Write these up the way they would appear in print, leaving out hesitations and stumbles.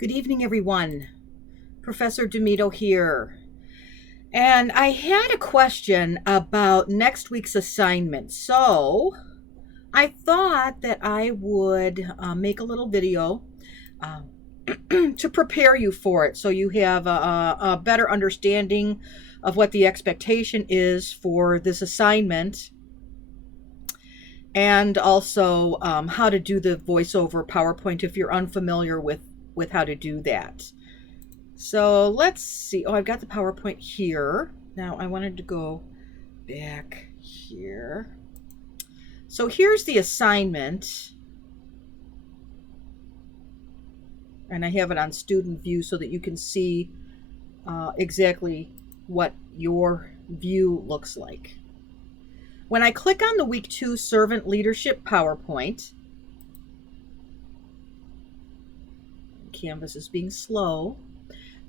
Good evening, everyone. Professor Demito here. And I had a question about next week's assignment. So I thought that I would make a little video uh, to prepare you for it so you have a better understanding of what the expectation is for this assignment and also how to do the voiceover PowerPoint if you're unfamiliar with how to do that. So let's see. Oh, I've got the PowerPoint here. Now I wanted to go back here. So here's the assignment. And I have it on student view so that you can see exactly what your view looks like. When I click on the Week 2 Servant Leadership PowerPoint, Canvas is being slow.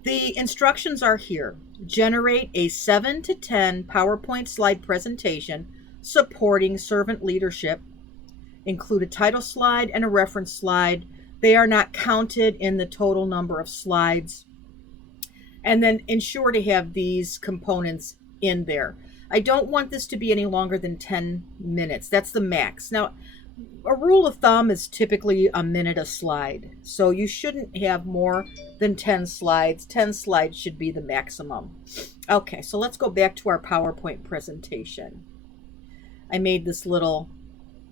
The instructions are here. Generate a 7 to 10 PowerPoint slide presentation supporting servant leadership. Include a title slide and a reference slide. They are not counted in the total number of slides. And then ensure to have these components in there. I don't want this to be any longer than 10 minutes. That's the max. Now, a rule of thumb is typically a minute a slide. So you shouldn't have more than 10 slides. 10 slides should be the maximum. Okay, so let's go back to our PowerPoint presentation. I made this little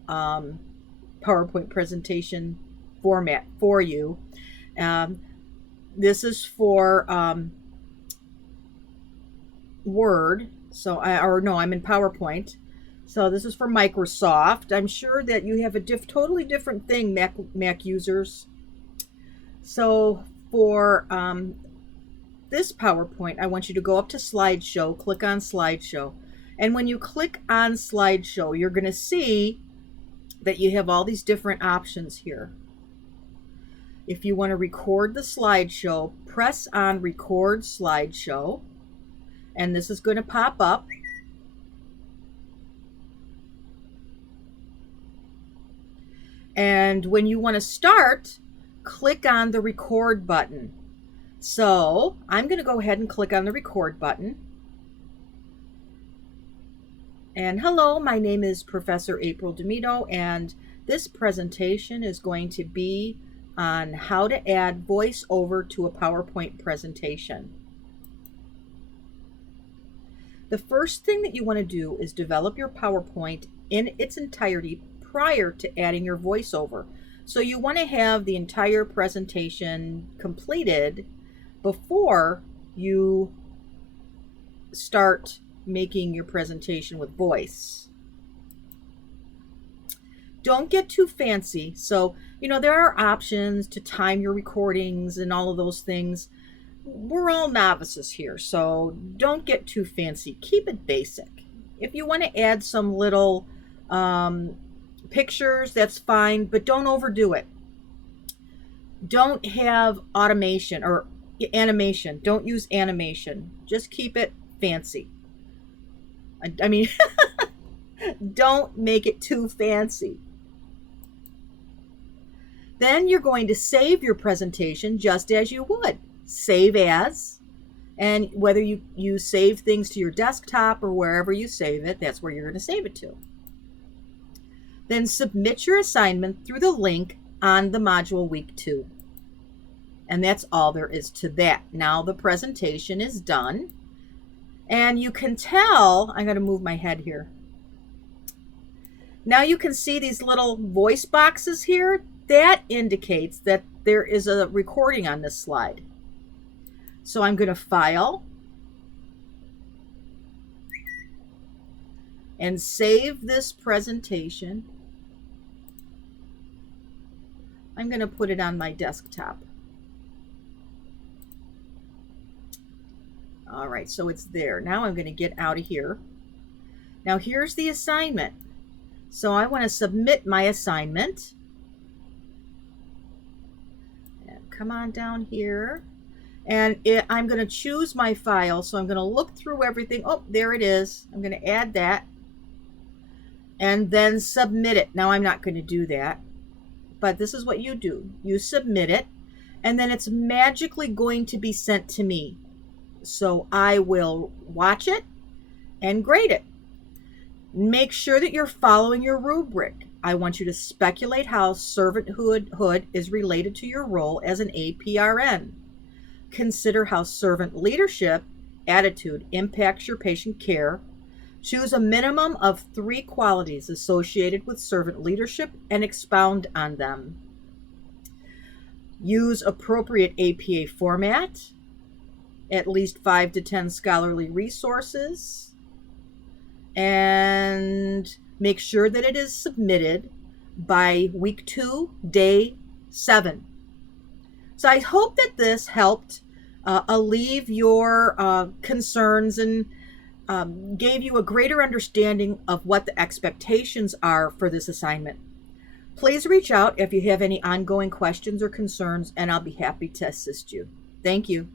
PowerPoint presentation format for you. This is for Word. I'm in PowerPoint. So this is for Microsoft. I'm sure that you have a totally different thing, Mac users. So for this PowerPoint, I want you to go up to Slideshow, click on Slideshow. And when you click on Slideshow, you're going to see that you have all these different options here. If you want to record the slideshow, press on Record Slideshow. And this is going to pop up. And when you want to start, click on the record button. So I'm going to go ahead and click on the record button. And hello, my name is Professor April Demito, and this presentation is going to be on how to add voiceover to a PowerPoint presentation. The first thing that you want to do is develop your PowerPoint in its entirety prior to adding your voiceover. So you want to have the entire presentation completed before you start making your presentation with voice. Don't get too fancy. So, there are options to time your recordings and all of those things. We're all novices here, so don't get too fancy. Keep it basic. If you want to add some little pictures, that's fine, but don't overdo it. Don't have automation or animation. Don't use animation. Just keep it fancy. I mean, don't make it too fancy. Then you're going to save your presentation just as you would. Save as, and whether you save things to your desktop or wherever you save it, that's where you're going to save it to. Then submit your assignment through the link on the module Week 2. And that's all there is to that. Now the presentation is done. And you can tell, I'm going to move my head here. Now you can see these little voice boxes here. That indicates that there is a recording on this slide. So I'm going to File and save this presentation. I'm going to put it on my desktop. All right, so it's there. Now I'm going to get out of here. Now here's the assignment. So I want to submit my assignment. And come on down here. And I'm going to choose my file. So I'm going to look through everything. Oh, there it is. I'm going to add that. And then submit it. Now I'm not going to do that. But this is what you do. You submit it. and then it's magically going to be sent to me. So I will watch it and grade it. Make sure that you're following your rubric. I want you to speculate how servanthood is related to your role as an APRN. Consider how servant leadership attitude impacts your patient care. Choose a minimum of 3 qualities associated with servant leadership and expound on them. Use appropriate APA format, at least 5 to 10 scholarly resources, and make sure that it is submitted by week 2, day 7. So I hope that this helped alleviate your concerns and gave you a greater understanding of what the expectations are for this assignment. Please reach out if you have any ongoing questions or concerns, and I'll be happy to assist you. Thank you.